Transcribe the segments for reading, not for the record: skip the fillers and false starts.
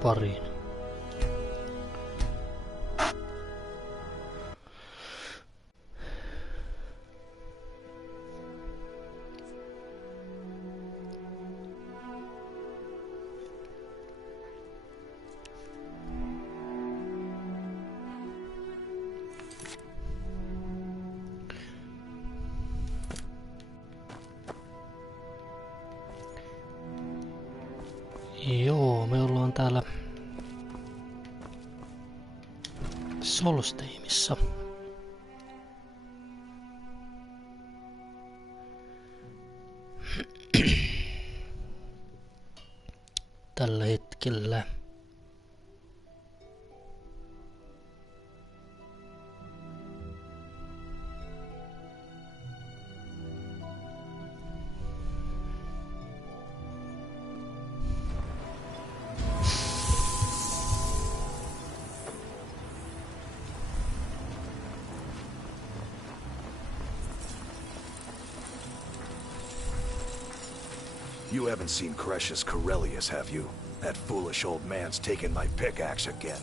pariin. Joo, me ollaan täällä Solstheimissa. Tällä hetkellä. You haven't seen Crucius Corellius, have you? That foolish old man's taken my pickaxe again.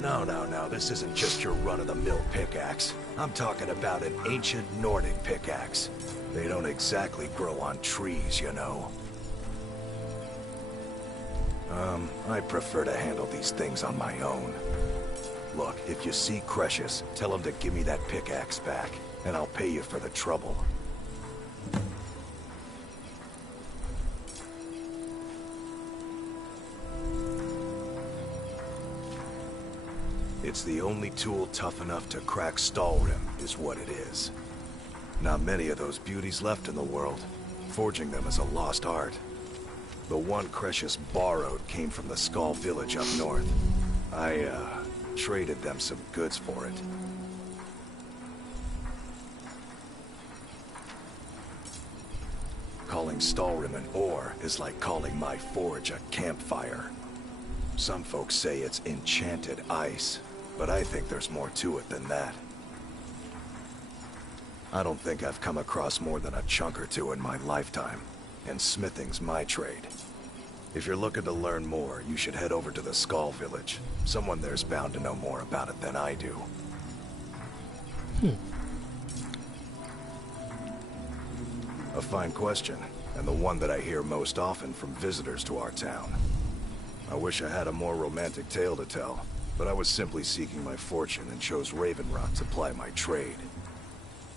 No, this isn't just your run-of-the-mill pickaxe. I'm talking about an ancient Nordic pickaxe. They don't exactly grow on trees, you know. I prefer to handle these things on my own. Look, if you see Crucius, tell him to give me that pickaxe back, and I'll pay you for the trouble. It's the only tool tough enough to crack Skyrim, is what it is. Not many of those beauties left in the world. Forging them is a lost art. The one Crucius borrowed came from the Skull village up north. I, traded them some goods for it. Calling Skyrim an ore is like calling my forge a campfire. Some folks say it's enchanted ice, but I think there's more to it than that. I don't think I've come across more than a chunk or two in my lifetime, and smithing's my trade. If you're looking to learn more, you should head over to the Skull village. Someone there's bound to know more about it than I do. A fine question, and the one that I hear most often from visitors to our town. I wish I had a more romantic tale to tell, but I was simply seeking my fortune and chose Raven Rock to ply my trade.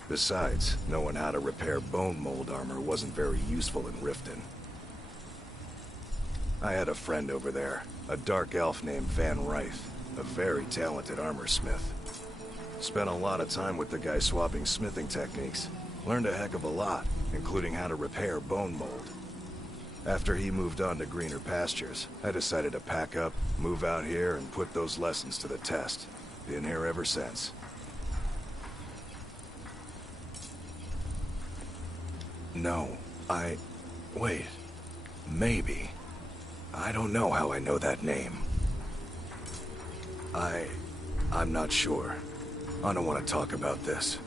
Besides, knowing how to repair bone mold armor wasn't very useful in Riften. I had a friend over there, a dark elf named Van Ryth, a very talented armor smith. Spent a lot of time with the guy swapping smithing techniques. Learned a heck of a lot, including how to repair bone mold. After he moved on to greener pastures, I decided to pack up, move out here, and put those lessons to the test. Been here ever since. No, wait. Maybe. I don't know how I know that name. I'm not sure. I don't want to talk about this.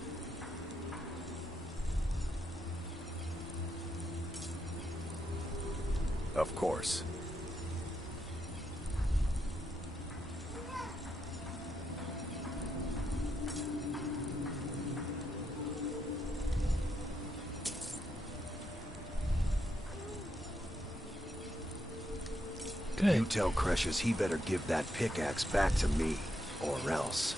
Of course. Okay. You tell Crucius he better give that pickaxe back to me, or else.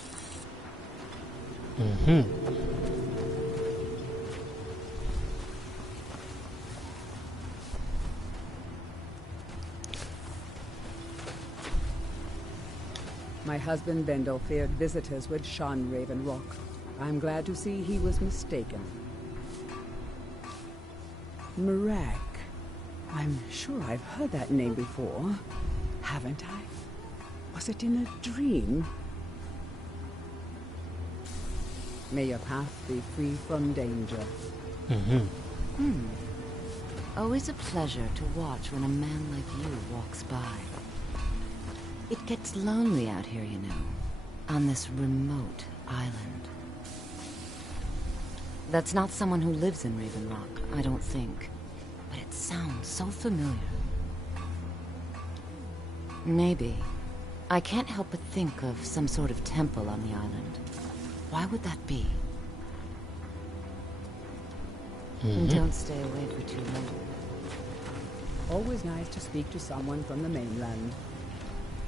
My husband Bendel feared visitors would shun Raven Rock. I'm glad to see he was mistaken. Mirak. I'm sure I've heard that name before. Haven't I? Was it in a dream? May your path be free from danger. Always a pleasure to watch when a man like you walks by. It gets lonely out here, you know, on this remote island. That's not someone who lives in Raven Rock, I don't think. But it sounds so familiar. Maybe. I can't help but think of some sort of temple on the island. Why would that be? Don't stay away for too long. Always nice to speak to someone from the mainland.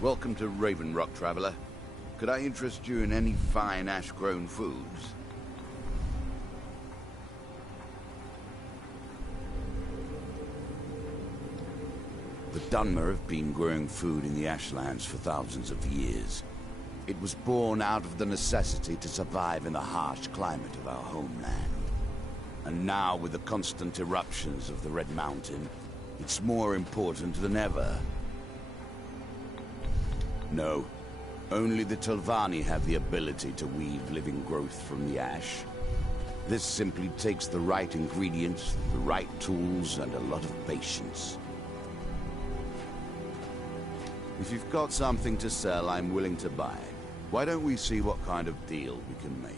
Welcome to Raven Rock, traveler. Could I interest you in any fine ash-grown foods? The Dunmer have been growing food in the Ashlands for thousands of years. It was born out of the necessity to survive in the harsh climate of our homeland. And now, with the constant eruptions of the Red Mountain, it's more important than ever. No, only the Telvanni have the ability to weave living growth from the ash. This simply takes the right ingredients, the right tools, and a lot of patience. If you've got something to sell, I'm willing to buy. Why don't we see what kind of deal we can make?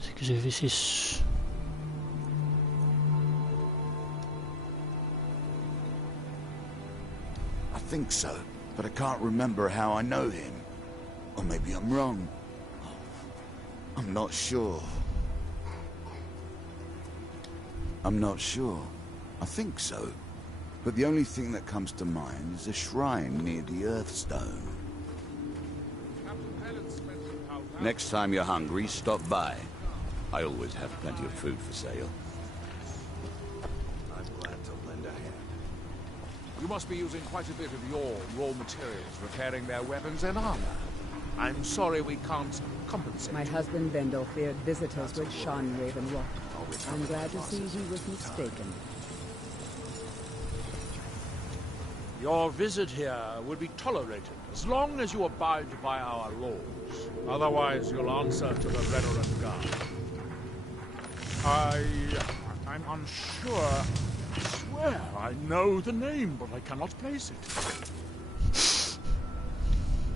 Se kysyy siis... I think so, but I can't remember how I know him. Or maybe I'm wrong. I'm not sure. I think so. But the only thing that comes to mind is a shrine near the Earthstone. Next time you're hungry, stop by. I always have plenty of food for sale. I'm glad to lend a hand. You must be using quite a bit of your raw materials repairing their weapons and armor. I'm sorry we can't compensate. My husband Vendel feared visitors would shun Raven Rock. I'm glad to see he was mistaken. Your visit here would be tolerated as long as you abide by our laws. Otherwise, you'll answer to the Reverend Guard. I'm unsure. I swear I know the name, but I cannot place it.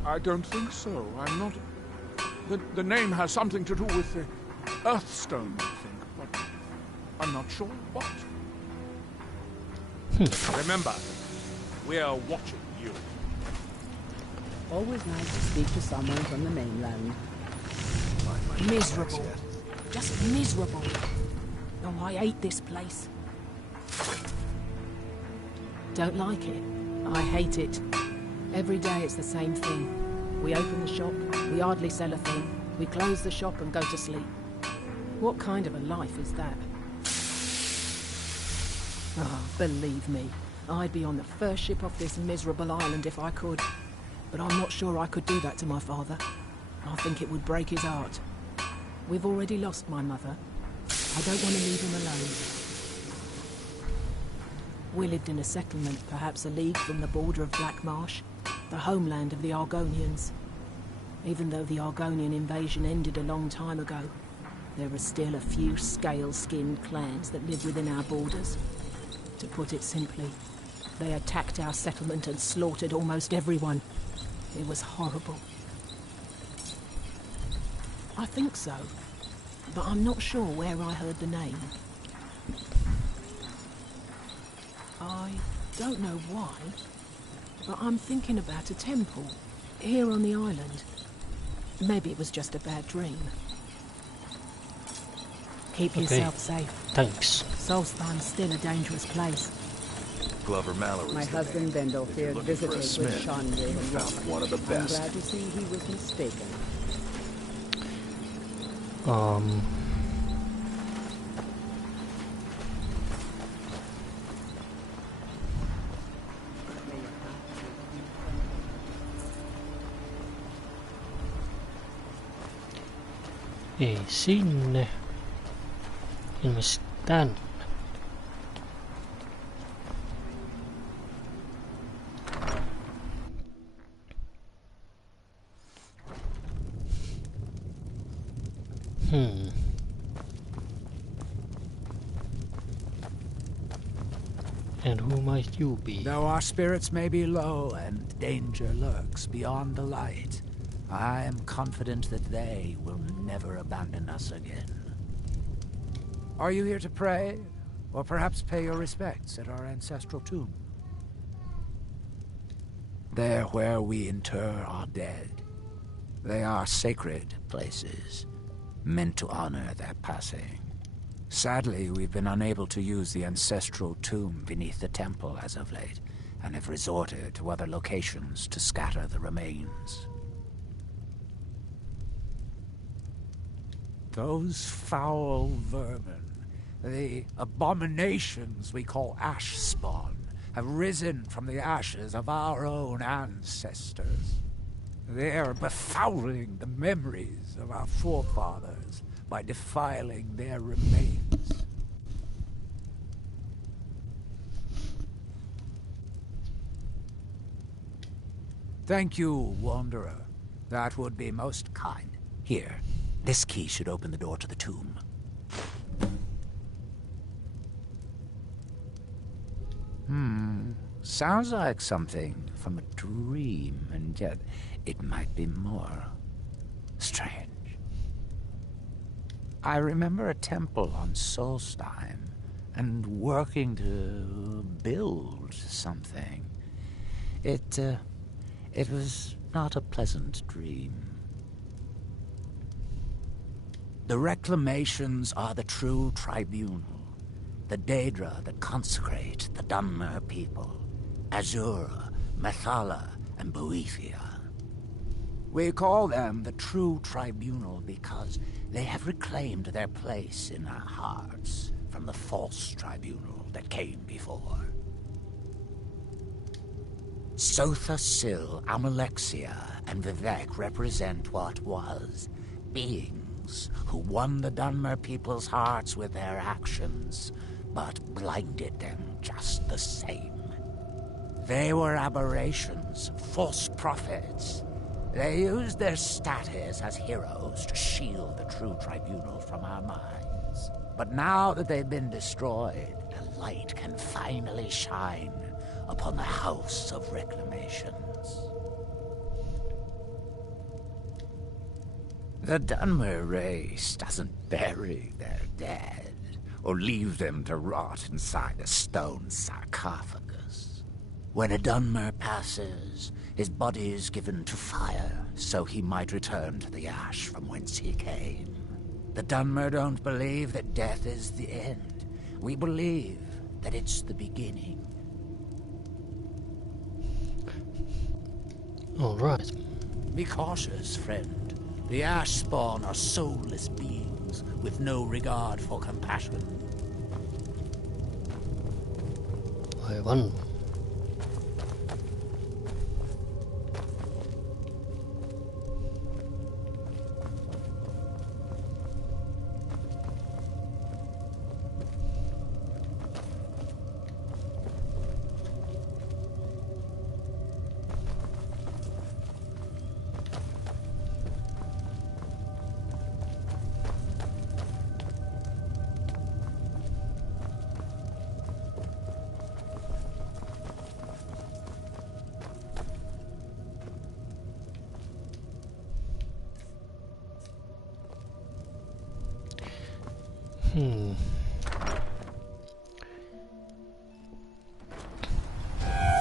I don't think so. I'm not... The name has something to do with the Earthstone, I think, but I'm not sure what. Remember, we're watching you. Always nice to speak to someone from the mainland. Miserable. Just miserable. Oh, I hate this place. Don't like it. I hate it. Every day it's the same thing. We open the shop, we hardly sell a thing. We close the shop and go to sleep. What kind of a life is that? Oh, believe me, I'd be on the first ship off this miserable island if I could. But I'm not sure I could do that to my father. I think it would break his heart. We've already lost my mother. I don't want to leave him alone. We lived in a settlement, perhaps a league from the border of Black Marsh, the homeland of the Argonians. Even though the Argonian invasion ended a long time ago, there are still a few scale-skinned clans that live within our borders. To put it simply, they attacked our settlement and slaughtered almost everyone. It was horrible. I think so, but I'm not sure where I heard the name. I don't know why, but I'm thinking about a temple here on the island. Maybe it was just a bad dream. Keep yourself safe. Thanks. Solstheim's still a dangerous place. Glover Mallory's My the husband name. Vendel If you're feared looking for a visitors would smith, shun you Raven Rock. found one of the I'm best. glad to see he was mistaken. Ei sinne. Ilmeisesti tänne. And who might you be? Though our spirits may be low and danger lurks beyond the light, I am confident that they will never abandon us again. Are you here to pray? Or perhaps pay your respects at our ancestral tomb? There where we inter our dead. They are sacred places, meant to honor their passing. Sadly, we've been unable to use the ancestral tomb beneath the temple as of late, and have resorted to other locations to scatter the remains. Those foul vermin, the abominations we call ash spawn, have risen from the ashes of our own ancestors. They are befouling the memories of our forefathers by defiling their remains. Thank you, Wanderer. That would be most kind. Here, this key should open the door to the tomb. Sounds like something from a dream, and yet it might be more strange. I remember a temple on Solstheim, and working to build something. It was not a pleasant dream. The reclamations are the true tribunal, the Daedra that consecrate the Dunmer people, Azura, Methala, and Boethia. We call them the true tribunal because they have reclaimed their place in our hearts from the false tribunal that came before. Sotha Sil, Amalexia, and Vivek represent what was, beings who won the Dunmer people's hearts with their actions, but blinded them just the same. They were aberrations, false prophets. They used their status as heroes to shield the true tribunal from our minds. But now that they've been destroyed, the light can finally shine upon the House of Reclamations. The Dunmer race doesn't bury their dead, or leave them to rot inside a stone sarcophagus. When a Dunmer passes, his body is given to fire, so he might return to the ash from whence he came. The Dunmer don't believe that death is the end. We believe that it's the beginning. All right. Be cautious, friend. The ash spawn are soulless beings with no regard for compassion. Aivan.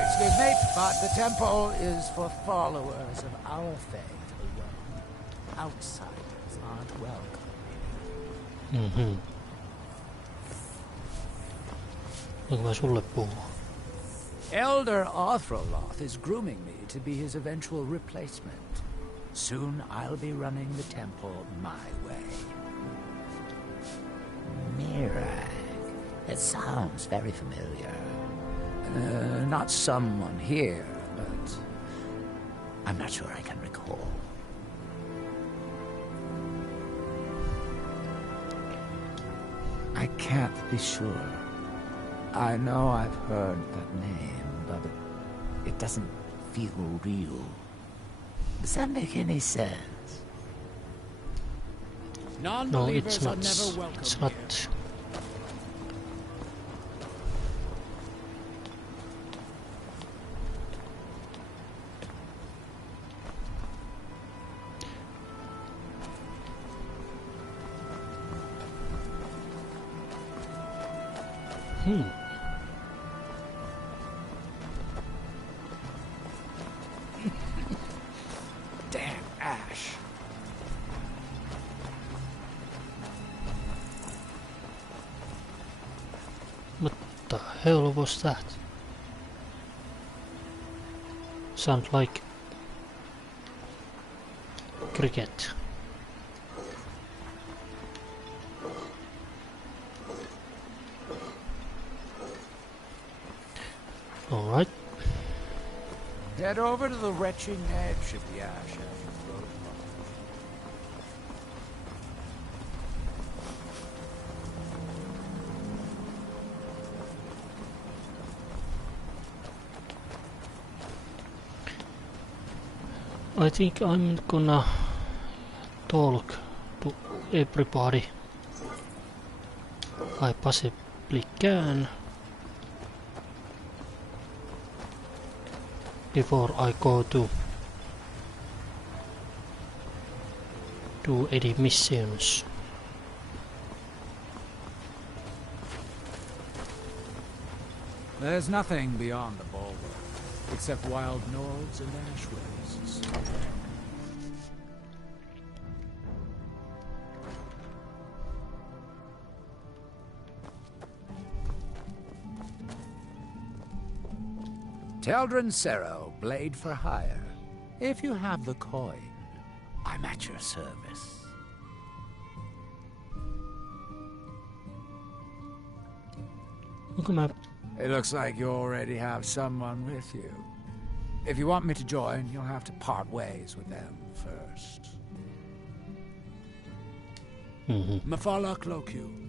Excuse me, but the temple is for followers of our faith alone. Outsiders aren't welcome. Onko mä sulle puhua? Elder Arthroloth is grooming me to be his eventual replacement. Soon I'll be running the temple my way. Mirag. It sounds very familiar. Not someone here, but I'm not sure I can recall. I can't be sure. I know I've heard that name, but it doesn't feel real. Does that make any sense? No, it's not. It's not. Damn ash. What the hell was that? Sound like cricket. Alright. Head over to the retching edge of the ash after flows I think I'm gonna talk to everybody I possibly can before I go to do any missions. There's nothing beyond the bulwark, except wild nords and ash wastes. Teldrin Cerro, blade for hire. If you have the coin, I'm at your service. Look at my... It looks like you already have someone with you. If you want me to join, you'll have to part ways with them first. Mafala Clocu.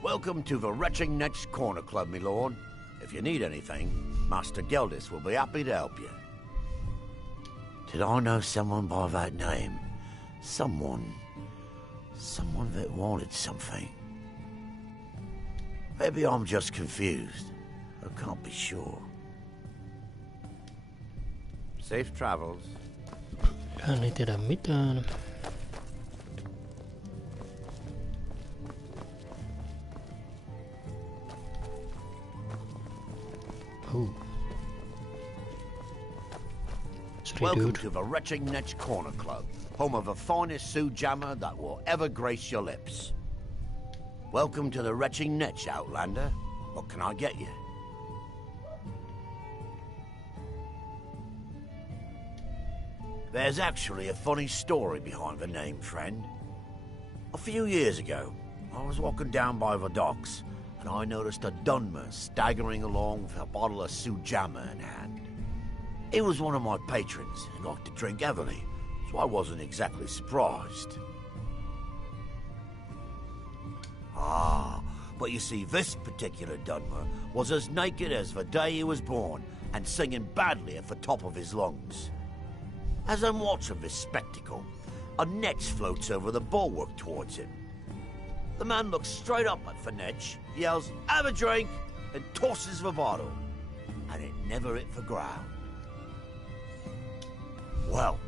Welcome to the Retching Netch Corner Club, my lord. If you need anything, Master Geldis will be happy to help you. Did I know someone by that name? Someone that wanted something. Maybe I'm just confused. I can't be sure. Safe travels. Hän ei tiedä mitään. Oh. Sorry, Welcome dude. to the Retching Netch Corner Club, home of the finest Sioux jammer that will ever grace your lips. Welcome to the Retching Netch, Outlander. What can I get you? There's actually a funny story behind the name, friend. A few years ago, I was walking down by the docks, and I noticed a Dunmer staggering along with a bottle of Sioux jammer in hand. He was one of my patrons and liked to drink heavily, so I wasn't exactly surprised. Ah, but you see, this particular Dunmer was as naked as the day he was born and singing badly at the top of his lungs. As I'm watching this spectacle, a netch floats over the bulwark towards him. The man looks straight up at the netch, yells, "Have a drink," and tosses the bottle. And it never hit the ground. Well,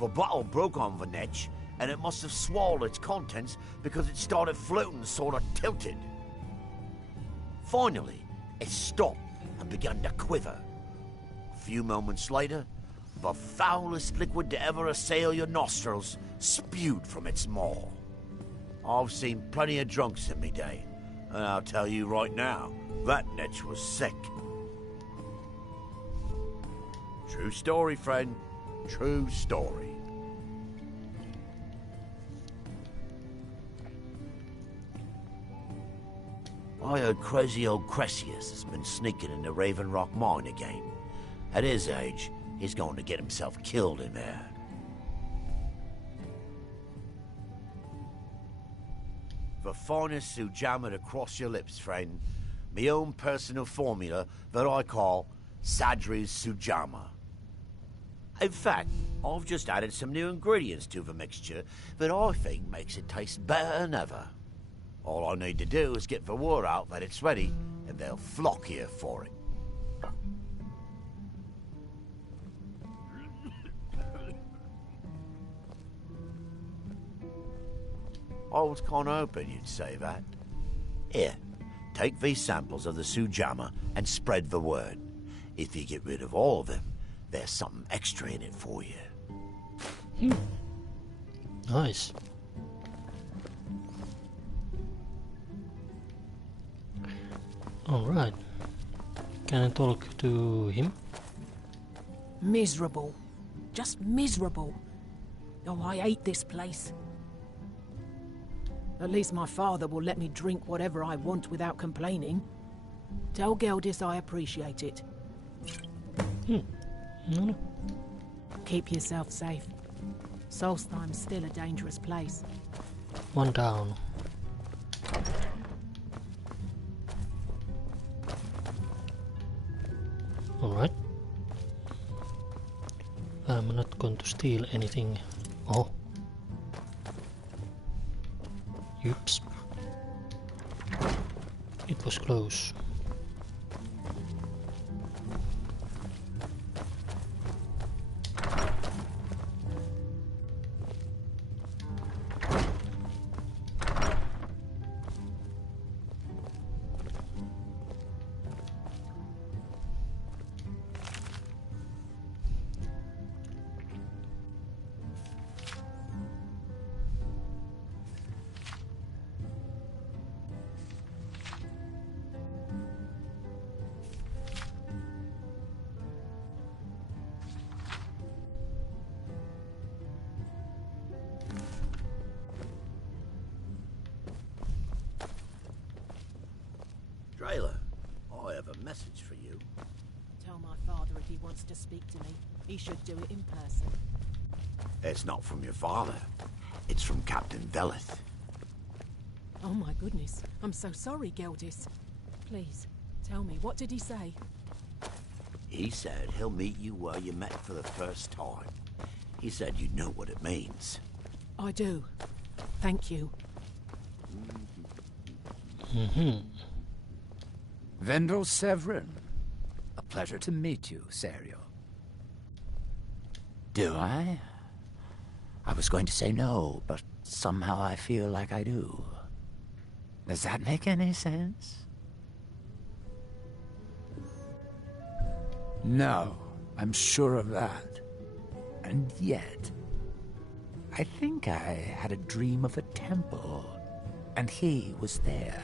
the bottle broke on the netch, and it must have swallowed its contents because it started floating sort of tilted. Finally, it stopped and began to quiver. A few moments later, the foulest liquid to ever assail your nostrils spewed from its maw. I've seen plenty of drunks in me day, and I'll tell you right now, that netch was sick. True story, friend. True story. I heard crazy old Cressius has been sneaking in the Raven Rock mine again. At his age, he's going to get himself killed in there. The finest Sioux jammer to cross your lips, friend. My own personal formula that I call Sadri's Sujama. In fact, I've just added some new ingredients to the mixture that I think makes it taste better than ever. All I need to do is get the word out that it's ready, and they'll flock here for it. I was kinda hoping you'd say that. Here, take these samples of the Sujama and spread the word. If you get rid of all of them, there's something extra in it for you. Nice. Alright. Can I talk to him? Miserable. Just miserable. Oh, I hate this place. At least my father will let me drink whatever I want without complaining. Tell Geldis I appreciate it. No. Keep yourself safe. Solstheim's still a dangerous place. One down. Alright. I'm not going to steal anything. Oh. Oops. It was close. Drayler, I have a message for you. Tell my father if he wants to speak to me, he should do it in person. It's not from your father. It's from Captain Velith. Oh my goodness, I'm so sorry, Geldis. Please, tell me, what did he say? He said he'll meet you where you met for the first time. He said you know what it means. I do. Thank you. Vendel Severin. A pleasure to meet you, Serio. Do I? I was going to say no, but somehow I feel like I do. Does that make any sense? No, I'm sure of that. And yet, I think I had a dream of a temple, and he was there.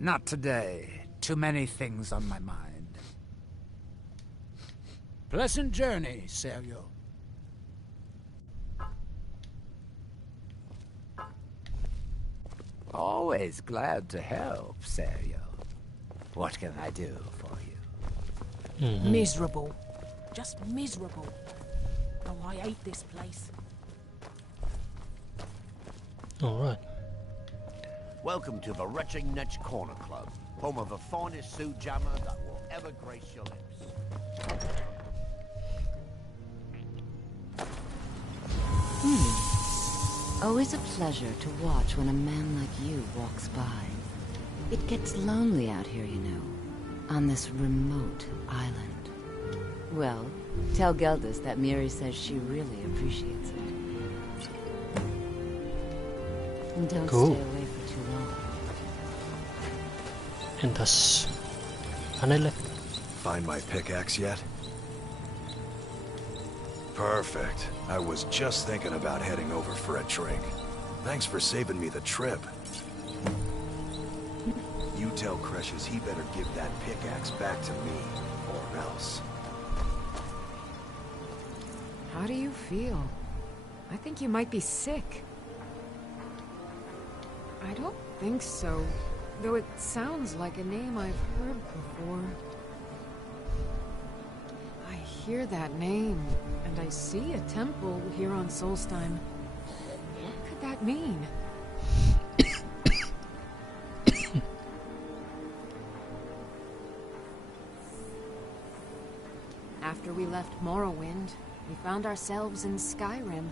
Not today. Too many things on my mind. Pleasant journey, Serio. Always glad to help, Serio. What can I do for you? Miserable. Just miserable. Oh, I hate this place. Alright. Welcome to the Retching Netch Corner Club, home of the finest Sujama that will ever grace your lips. Always a pleasure to watch when a man like you walks by. It gets lonely out here, you know, on this remote island. Well, tell Geldis that Miri says she really appreciates it. And don't Cool. stay away for too long. Entäs hänelle? Find my pickaxe yet? Perfect. I was just thinking about heading over for a drink. Thanks for saving me the trip. You tell Crushes he better give that pickaxe back to me, or else. How do you feel? I think you might be sick. I don't think so, though it sounds like a name I've heard before. I hear that name, and I see a temple here on Solstheim. What could that mean? After we left Morrowind, we found ourselves in Skyrim.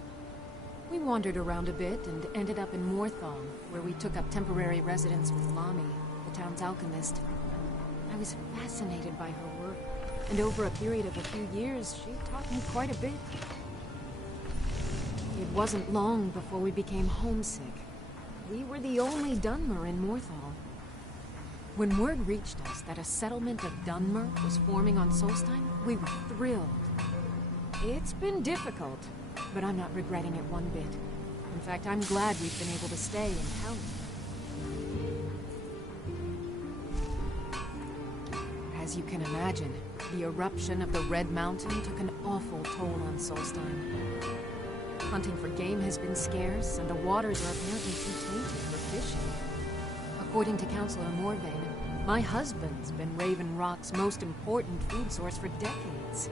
We wandered around a bit and ended up in Morthal, where we took up temporary residence with Lami, the town's alchemist. I was fascinated by her work, and over a period of a few years, she taught me quite a bit. It wasn't long before we became homesick. We were the only Dunmer in Morthal. When word reached us that a settlement of Dunmer was forming on Solstheim, we were thrilled. It's been difficult, but I'm not regretting it one bit. In fact, I'm glad we've been able to stay and help. As you can imagine, the eruption of the Red Mountain took an awful toll on Solstheim. Hunting for game has been scarce, and the waters are apparently too tainted for fishing. According to Councillor Morvain, my husband's been Raven Rock's most important food source for decades.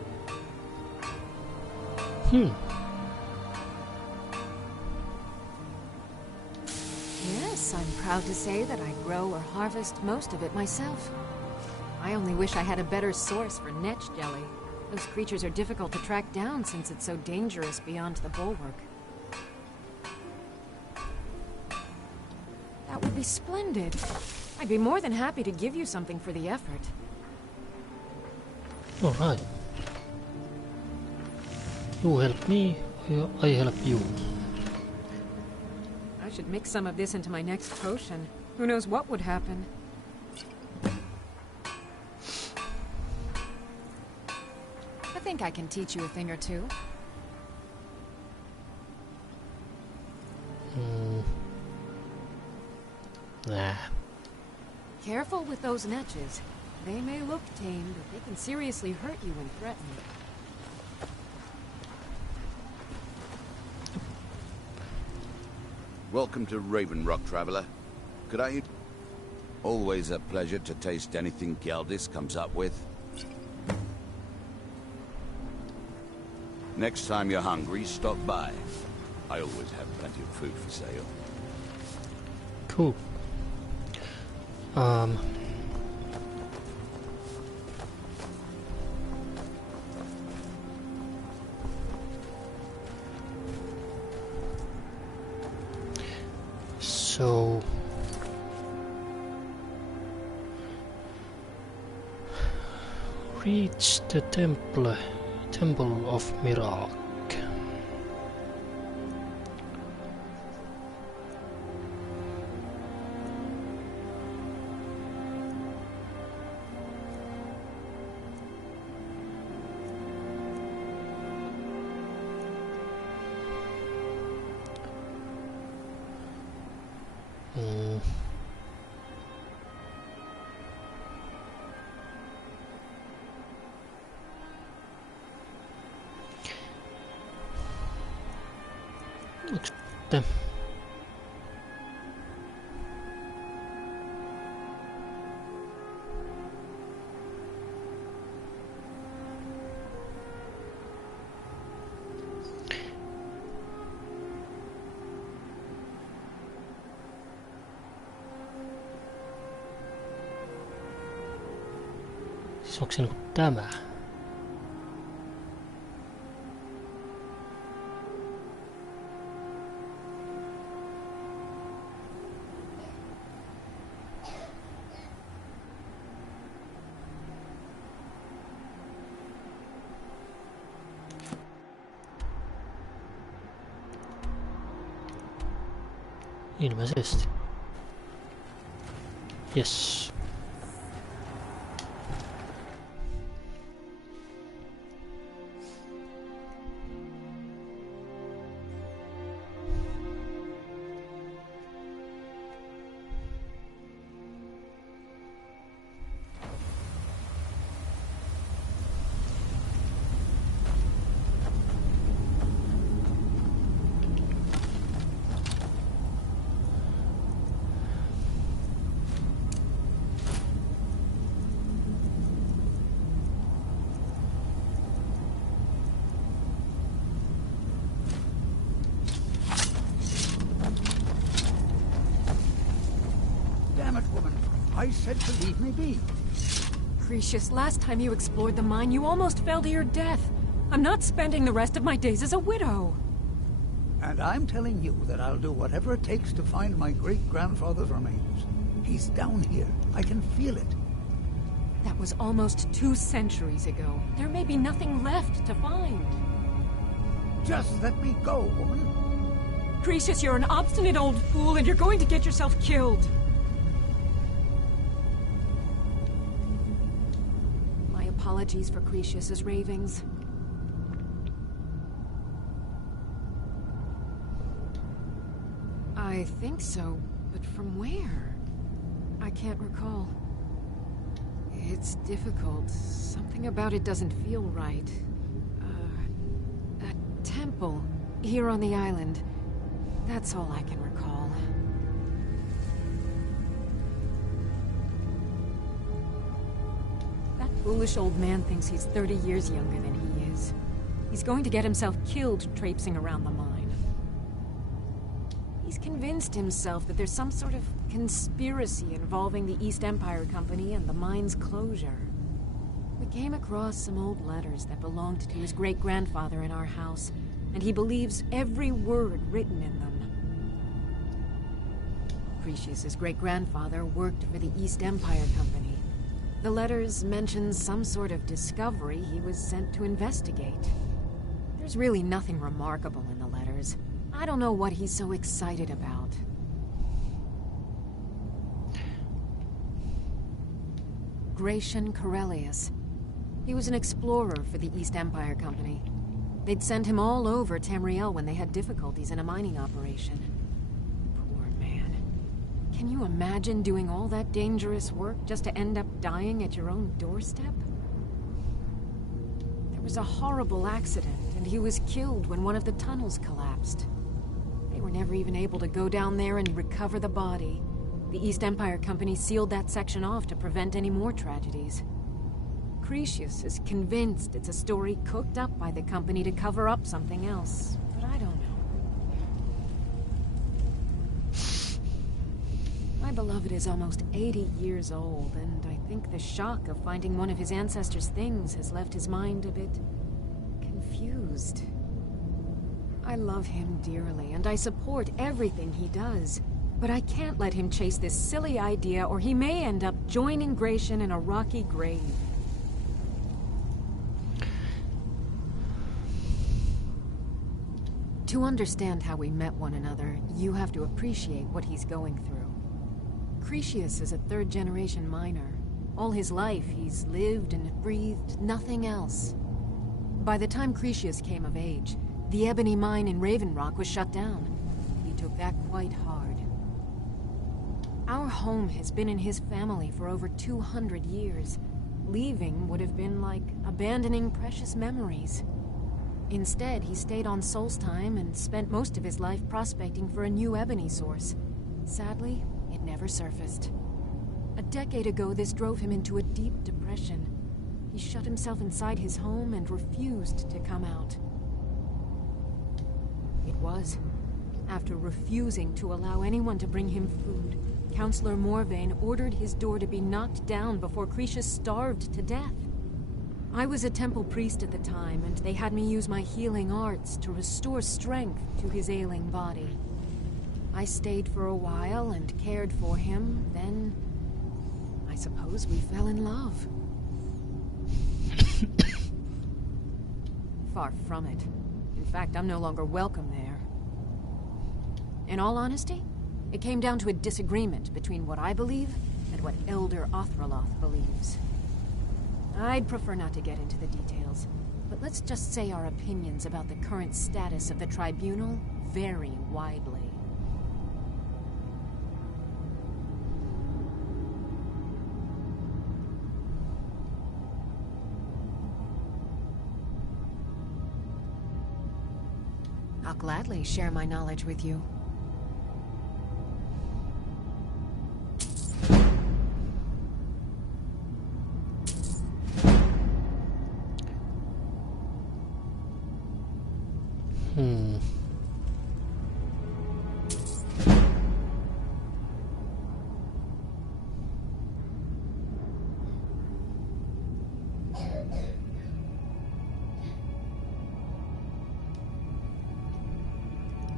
Yes, I'm proud to say that I grow or harvest most of it myself. I only wish I had a better source for netch jelly. Those creatures are difficult to track down since it's so dangerous beyond the bulwark. That would be splendid. I'd be more than happy to give you something for the effort. Alright. You help me, I help you. I should mix some of this into my next potion. Who knows what would happen? I think I can teach you a thing or two. Nah. Careful with those netches. They may look tame, but they can seriously hurt you when threatened. Welcome to Raven Rock, traveler. Could I... Always a pleasure to taste anything Geldis comes up with. Next time you're hungry, stop by. I always have plenty of food for sale. Cool. So reach the temple of Mirak. Sitten siis onko se niinku tämä? Ilmeisesti. Yes. I said to leave me be. Precious, last time you explored the mine, you almost fell to your death. I'm not spending the rest of my days as a widow. And I'm telling you that I'll do whatever it takes to find my great-grandfather's remains. He's down here. I can feel it. That was almost 2 centuries ago. There may be nothing left to find. Just let me go, woman. Cretius, you're an obstinate old fool, and you're going to get yourself killed. My apologies for Cretius's ravings. I think so, but from where? I can't recall. It's difficult. Something about it doesn't feel right. A temple here on the island. That's all I can recall. That foolish old man thinks he's 30 years younger than he is. He's going to get himself killed traipsing around the mine. He's convinced himself that there's some sort of conspiracy involving the East Empire Company and the mine's closure. We came across some old letters that belonged to his great-grandfather in our house, and he believes every word written in them. Cretius's great-grandfather worked for the East Empire Company. The letters mention some sort of discovery he was sent to investigate. There's really nothing remarkable in the letters. I don't know what he's so excited about. Gratian Corellius. He was an explorer for the East Empire Company. They'd send him all over Tamriel when they had difficulties in a mining operation. Poor man. Can you imagine doing all that dangerous work just to end up dying at your own doorstep? There was a horrible accident, and he was killed when one of the tunnels collapsed. They were never even able to go down there and recover the body. The East Empire Company sealed that section off to prevent any more tragedies. Cretius is convinced it's a story cooked up by the company to cover up something else, but I don't know. My beloved is almost 80 years old, and I think the shock of finding one of his ancestors' things has left his mind a bit confused. I love him dearly, and I support everything he does. But I can't let him chase this silly idea, or he may end up joining Gratian in a rocky grave. To understand how we met one another, you have to appreciate what he's going through. Cretius is a third-generation miner. All his life, he's lived and breathed nothing else. By the time Cretius came of age, the ebony mine in Raven Rock was shut down. He took that quite hard. Our home has been in his family for over 200 years. Leaving would have been like abandoning precious memories. Instead, he stayed on Solstheim and spent most of his life prospecting for a new ebony source. Sadly, it never surfaced. A decade ago, this drove him into a deep depression. He shut himself inside his home and refused to come out. It was after refusing to allow anyone to bring him food, Counselor Morvain ordered his door to be knocked down before Cretius starved to death. I was a temple priest at the time, and they had me use my healing arts to restore strength to his ailing body. I stayed for a while and cared for him, then I suppose we fell in love. Far from it. In fact, I'm no longer welcome there. In all honesty, it came down to a disagreement between what I believe and what Elder Othraloth believes. I'd prefer not to get into the details, but let's just say our opinions about the current status of the Tribunal vary widely. I'll gladly share my knowledge with you.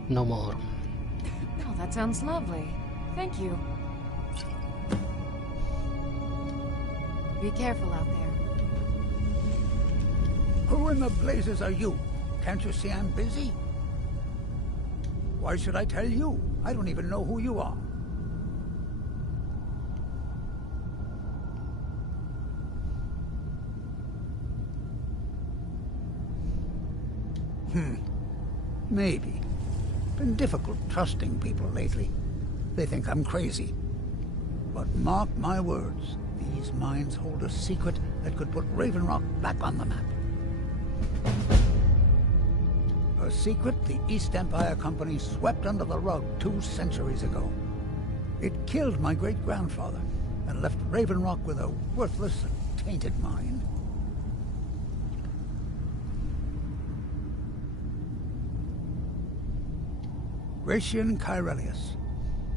No more. Oh, that sounds lovely. Thank you. Be careful out there. Who in the blazes are you? Can't you see I'm busy? Why should I tell you? I don't even know who you are. Maybe. Been difficult trusting people lately. They think I'm crazy. But mark my words, these mines hold a secret that could put Raven Rock back on the map. A secret the East Empire Company swept under the rug 2 centuries ago. It killed my great-grandfather and left Raven Rock with a worthless and tainted mine. Gratian Kyrelius.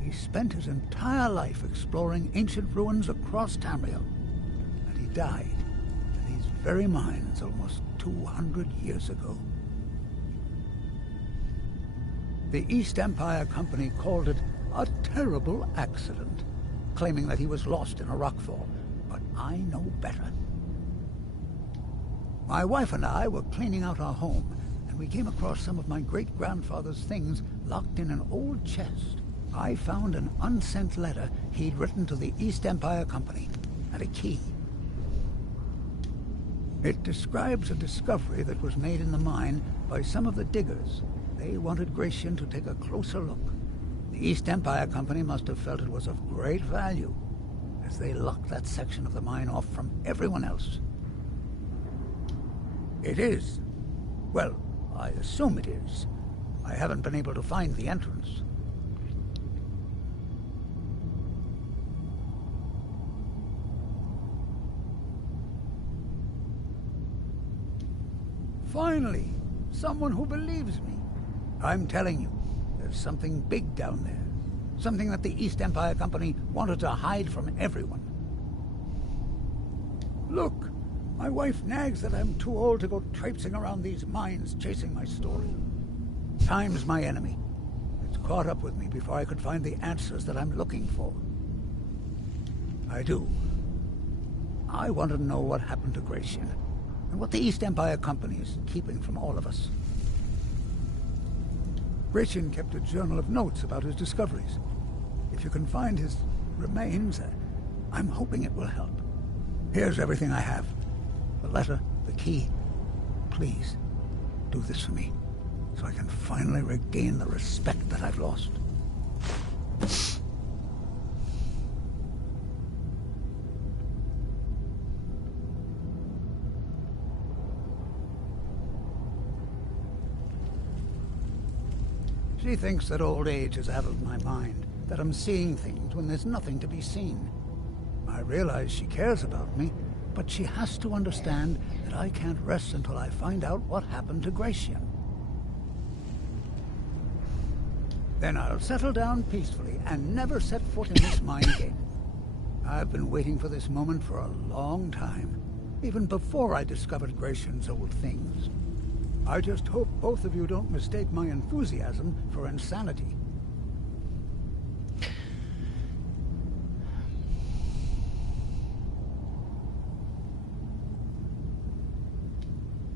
He spent his entire life exploring ancient ruins across Tamriel. And he died in these very mines almost 200 years ago. The East Empire Company called it a terrible accident, claiming that he was lost in a rockfall. But I know better. My wife and I were cleaning out our home, and we came across some of my great-grandfather's things locked in an old chest. I found an unsent letter he'd written to the East Empire Company, and a key. It describes a discovery that was made in the mine by some of the diggers. They wanted Gratian to take a closer look. The East Empire Company must have felt it was of great value, as they locked that section of the mine off from everyone else. It is. Well, I assume it is. I haven't been able to find the entrance. Finally, someone who believes me. I'm telling you, there's something big down there. Something that the East Empire Company wanted to hide from everyone. Look, my wife nags that I'm too old to go traipsing around these mines chasing my story. Time's my enemy. It's caught up with me before I could find the answers that I'm looking for. I do. I want to know what happened to Gratian, and what the East Empire Company is keeping from all of us. Gratian kept a journal of notes about his discoveries. If you can find his remains, I'm hoping it will help. Here's everything I have. The letter, the key. Please, do this for me, so I can finally regain the respect that I've lost. She thinks that old age is out of my mind, that I'm seeing things when there's nothing to be seen. I realize she cares about me, but she has to understand that I can't rest until I find out what happened to Gratian. Then I'll settle down peacefully and never set foot in this mine again. I've been waiting for this moment for a long time, even before I discovered Gratian's old things. I just hope both of you don't mistake my enthusiasm for insanity.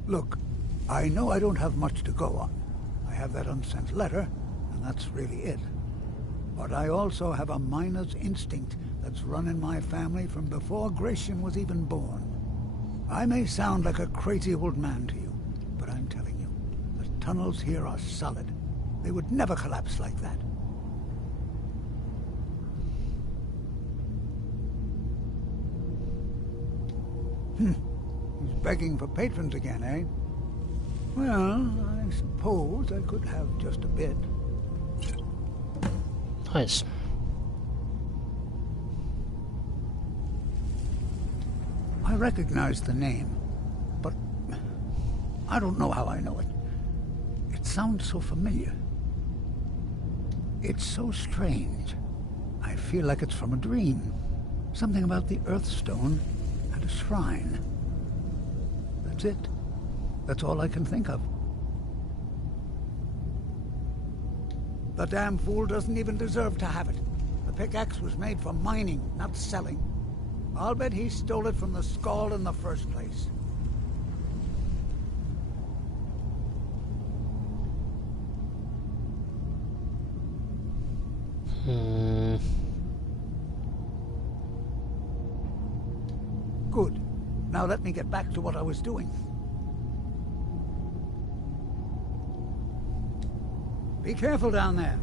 Look, I know I don't have much to go on. I have that unsent letter, and that's really it. But I also have a miner's instinct that's run in my family from before Gratian was even born. I may sound like a crazy old man to you, but I'm telling you, the tunnels here are solid. They would never collapse like that. He's begging for patrons again, eh? Well, I suppose I could have just a bit. Nice. I recognize the name, but I don't know how I know it. It sounds so familiar. It's so strange. I feel like it's from a dream. Something about the Earthstone and a shrine. That's it. That's all I can think of. The damn fool doesn't even deserve to have it. The pickaxe was made for mining, not selling. I'll bet he stole it from the Skald in the first place. let me get back to what I was doing. Be careful down there.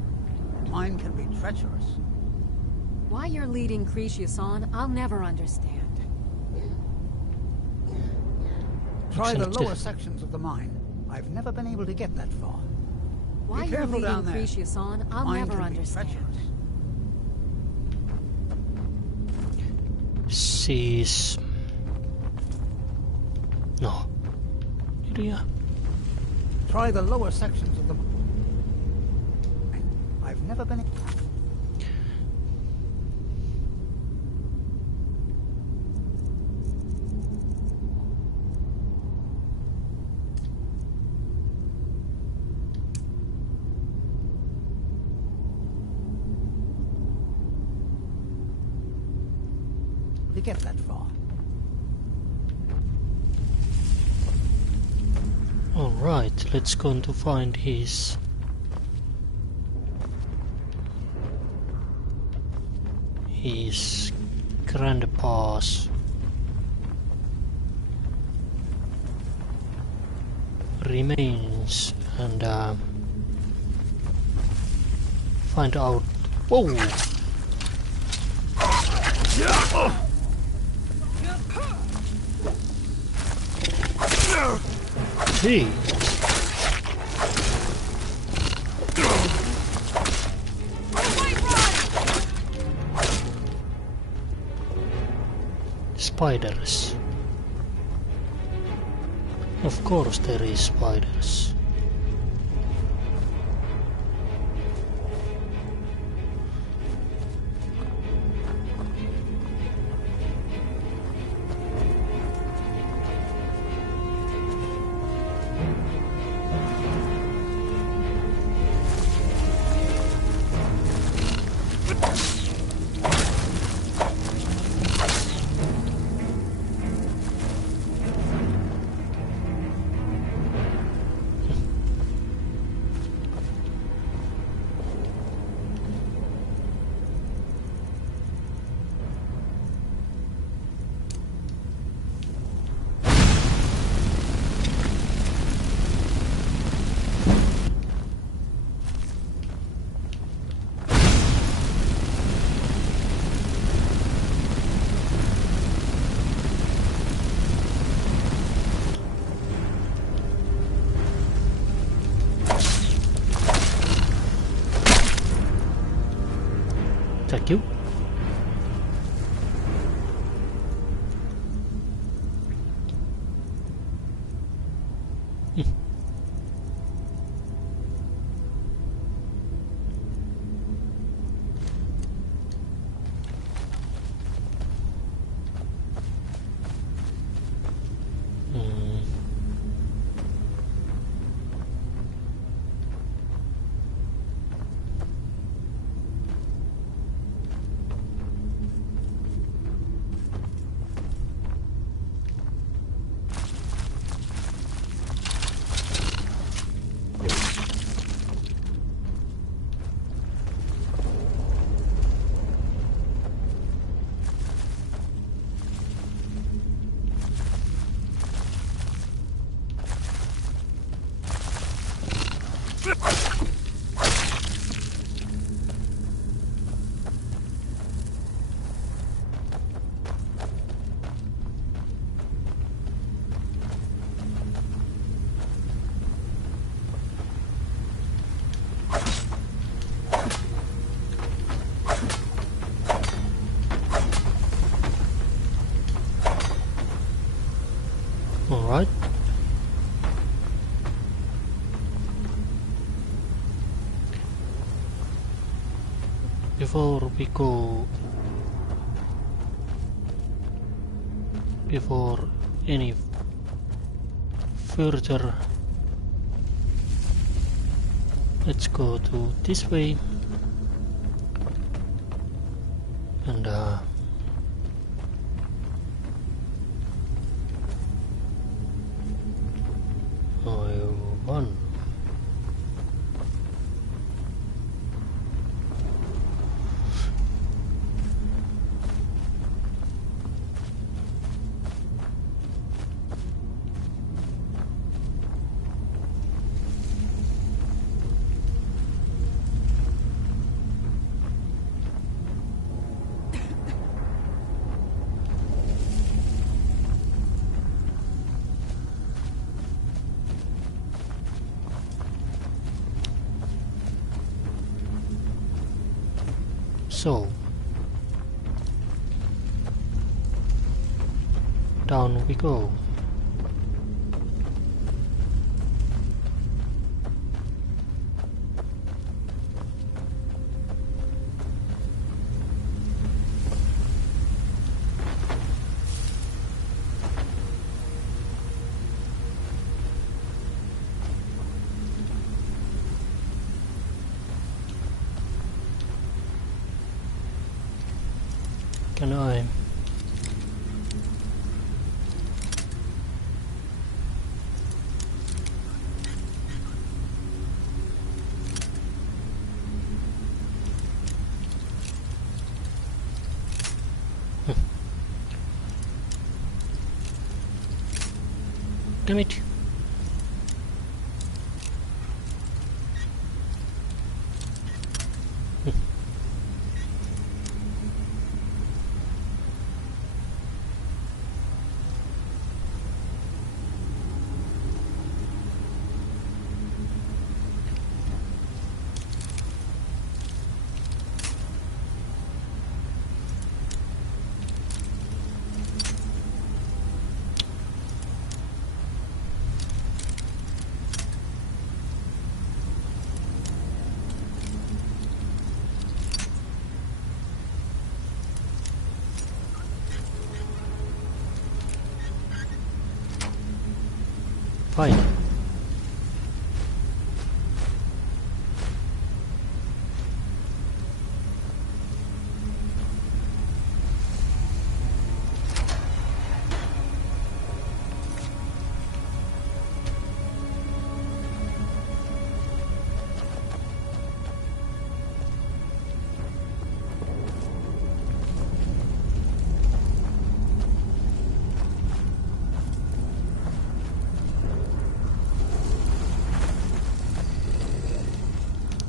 Mine can be treacherous. Why you're leading Cretius on, I'll never understand. Try the lower sections of the mine. I've never been able to get that far. Why Be you're careful leading down there. Cretius on, I'll Mine never can be understand. treacherous. Siis... No. Lydia. Try the lower sections of the mine. I've never been... to get that far. Alright, let's go to find his... grandpa's remains and find out. Whoa! Gee. Spiders. Of course there is spiders. Thank you. Alright. Before we go, before any further, let's go to this way and one. So, down we go. Can I? Damn it. Fine.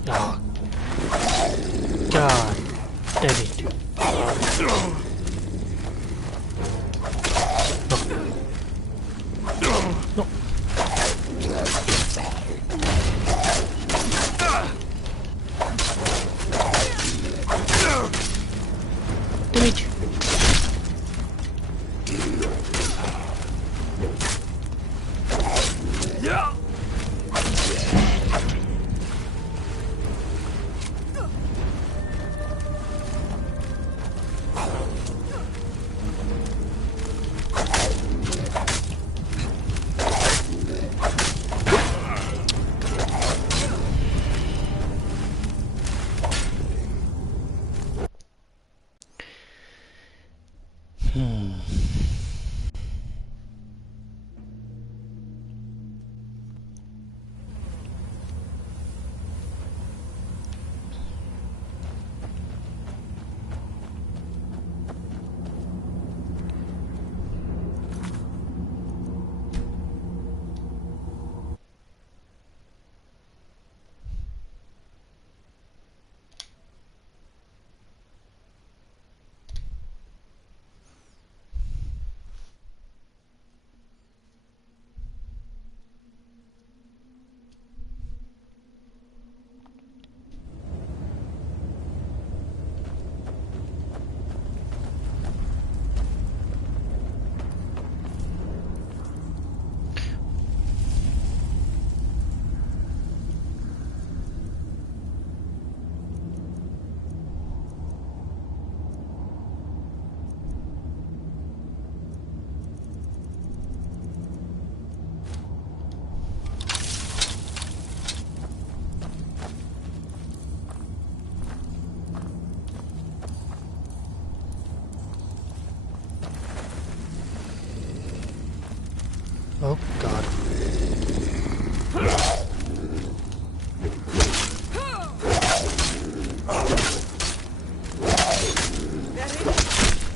Oh, God damn it. No. Damn it. Oh, God.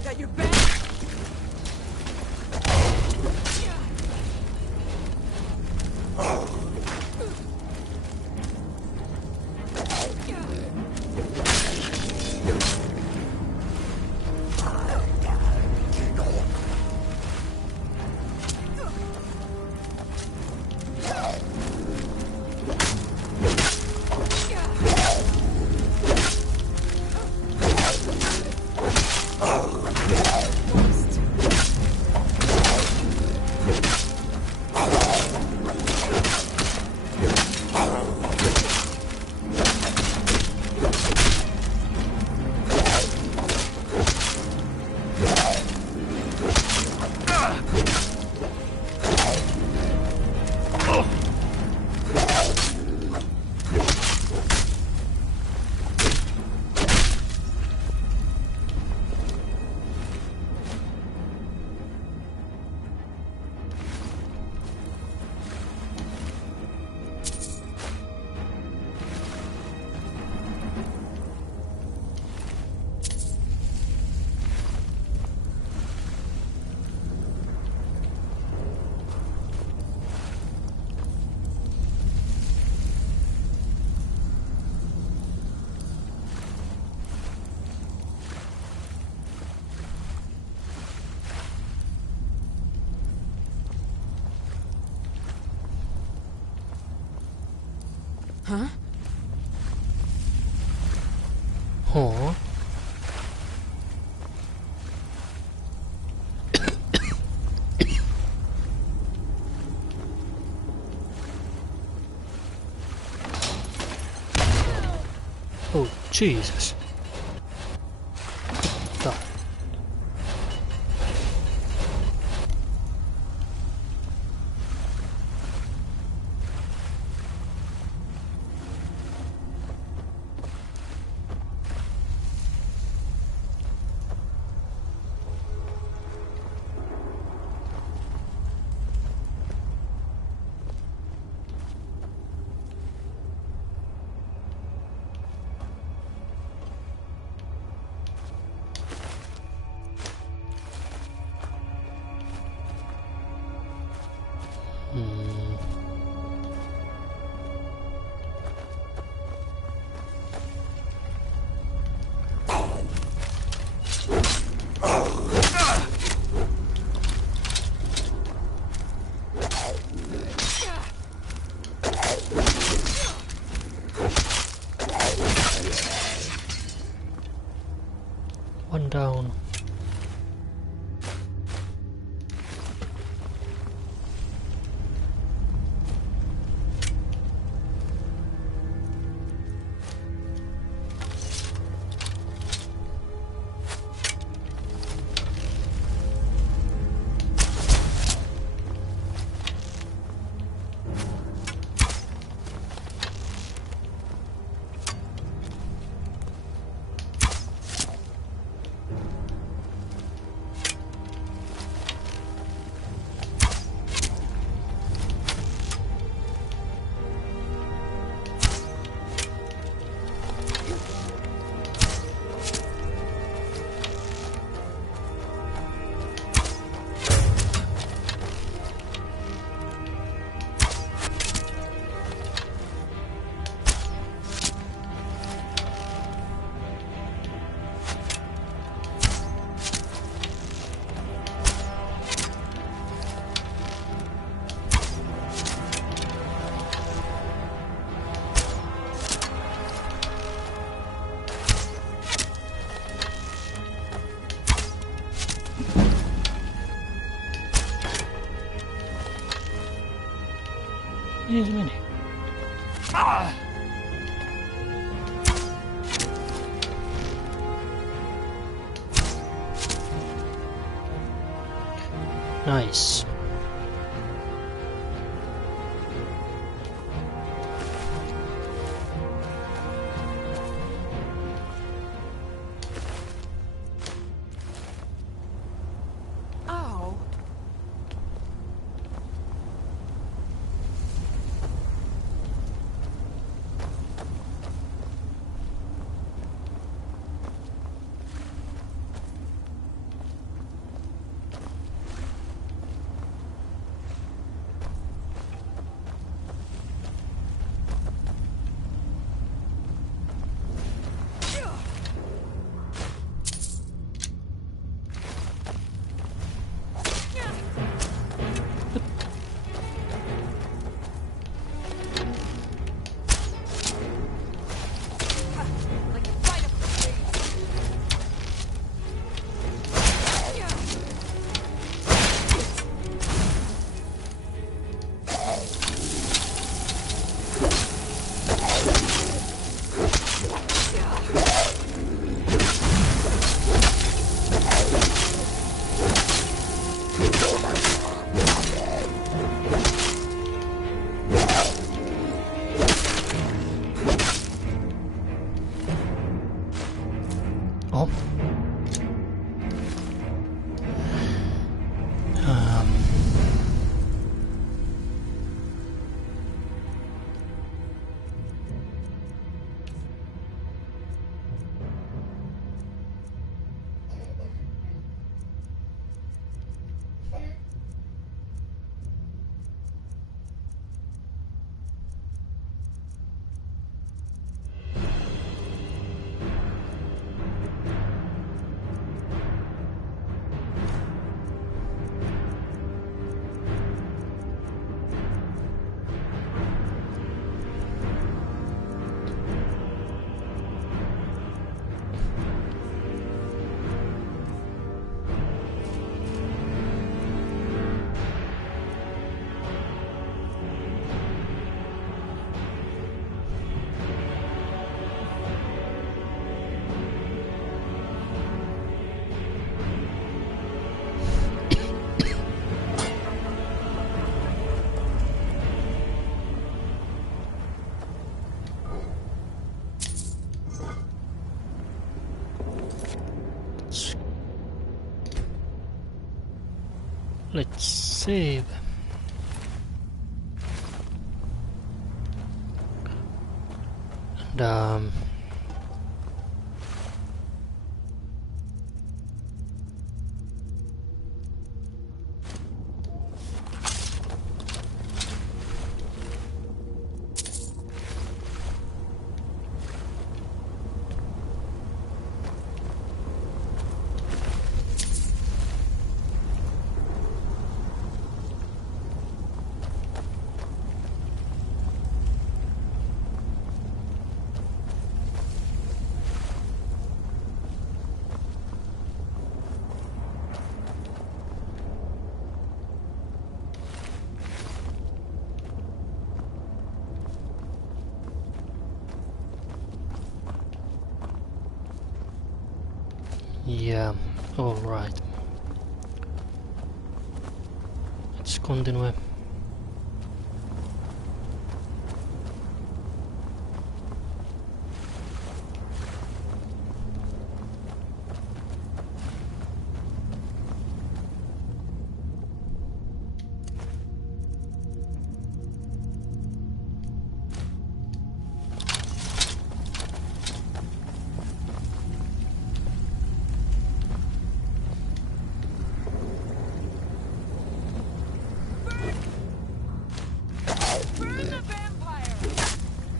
That your back? Huh? Oh. Oh, Jesus. Stop. One down. Here's many. Nice. Ow. Oh. let's save. And yeah, alright. Let's continue.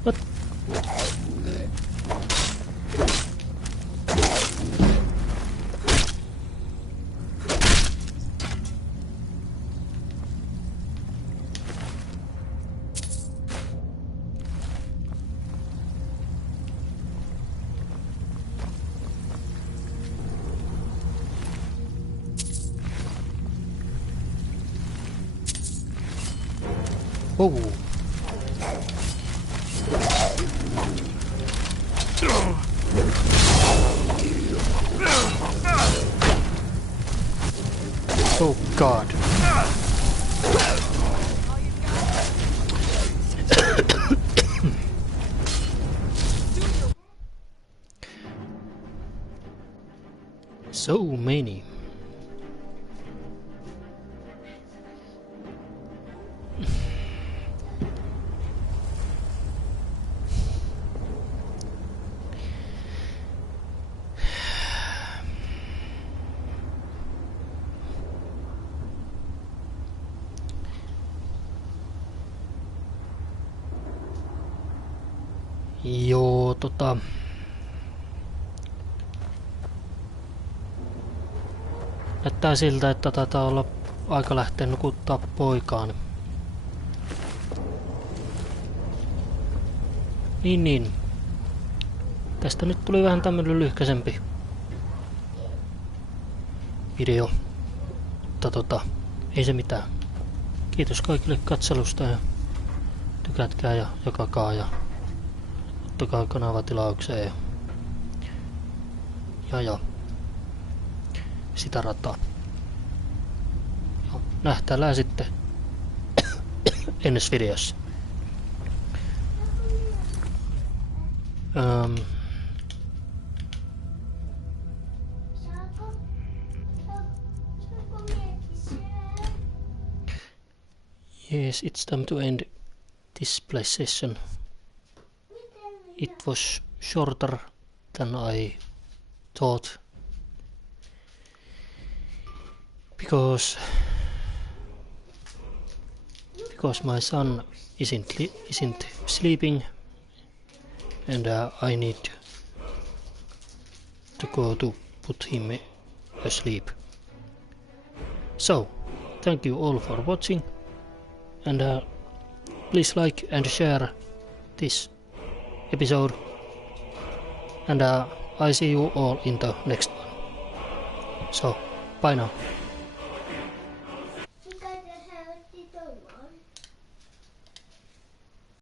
What? Whoa. Oh God. So many. Joo, näyttää siltä, että taitaa olla aika lähteä nukuttaa poikaan. Niin. Tästä nyt tuli vähän tämmönen lyhkäisempi video. Mutta ei se mitään. Kiitos kaikille katselusta ja tykätkää ja jakakaa ja ottakaa kanava tilaukseen ja sitä rataa. Ja nähtäällään sitten ensi videossa. Yes, it's time to end this play session. It was shorter than I thought because my son isn't sleeping and I need to go to put him asleep. So, thank you all for watching and please like and share this episode and I see you all in the next one. So, bye now.